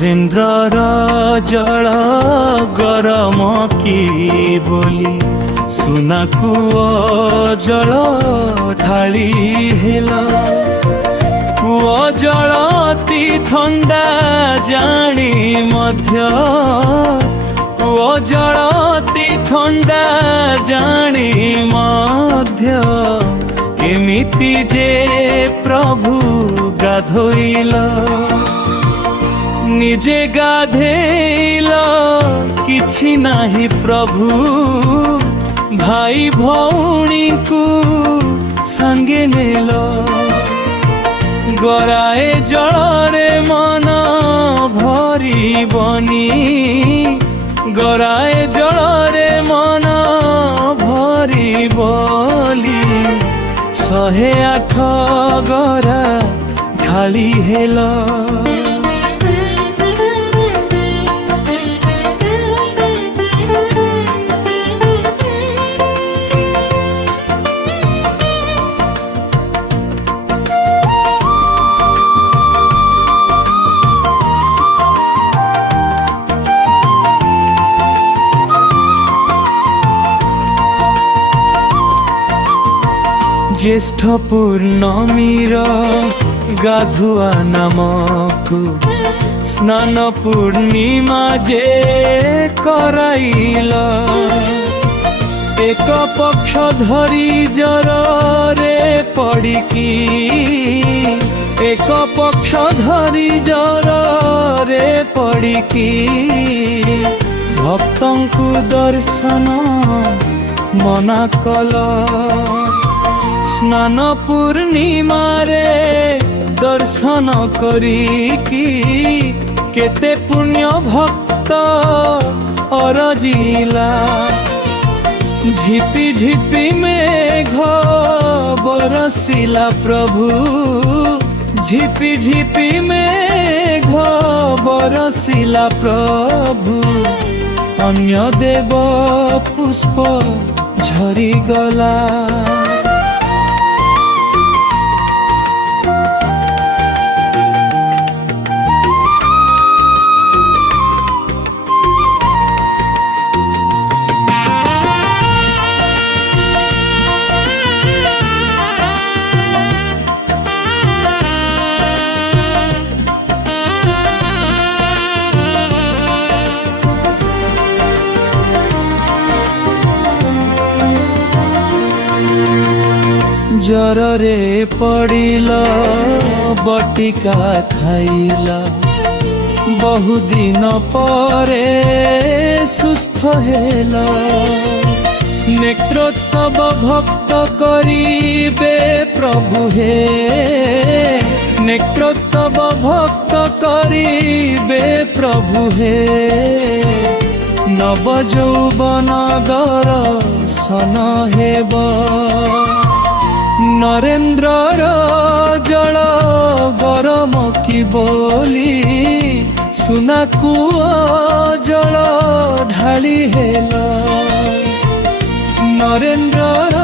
नरेन्द्रर जल गरम की बोली सुना कूओ जल ढाली हेला कूओ जल अति ठंडा जानी मध्य कूओ जल अति ठंडा जानी मध्य केमिति जे प्रभु गाधोइल निजे गाधेइल किछि नाही प्रभु भाई भौणी को संगे नेल गराए जलरे मन भरिबनी गराए जलरे मन भरिबली 108 गरा ढाली हेला ज्येष्ठ पूर्णमीर गाधुआ नामक स्नान पूर्णिमा जे कराइल एक पक्ष धरी जर रे पड़िकी एक पक्ष धरी जर रे पड़िकी भक्तंकु दर्शन मना कल स्नान पूर्णिमा रे दर्शन करिकी केते पुण्य भक्त अरजिला झिपी झिपी मेघ बरसिला प्रभु झिपी झिपी मेघ बरसिला प्रभु अन्य देव पुष्प झरी गला जर रे पड़िला बटिका खाइला बहुदिन परे सुस्थ हेला नेत्रोत्सव भक्त करिबे प्रभु हे नेत्रोत्सव भक्त करिबे प्रभु हे नव यौवन दर्शन हेबा नरेन्द्रर जल गरम की बोली सुना कूओ जल ढाली हेला नरेन्द्रर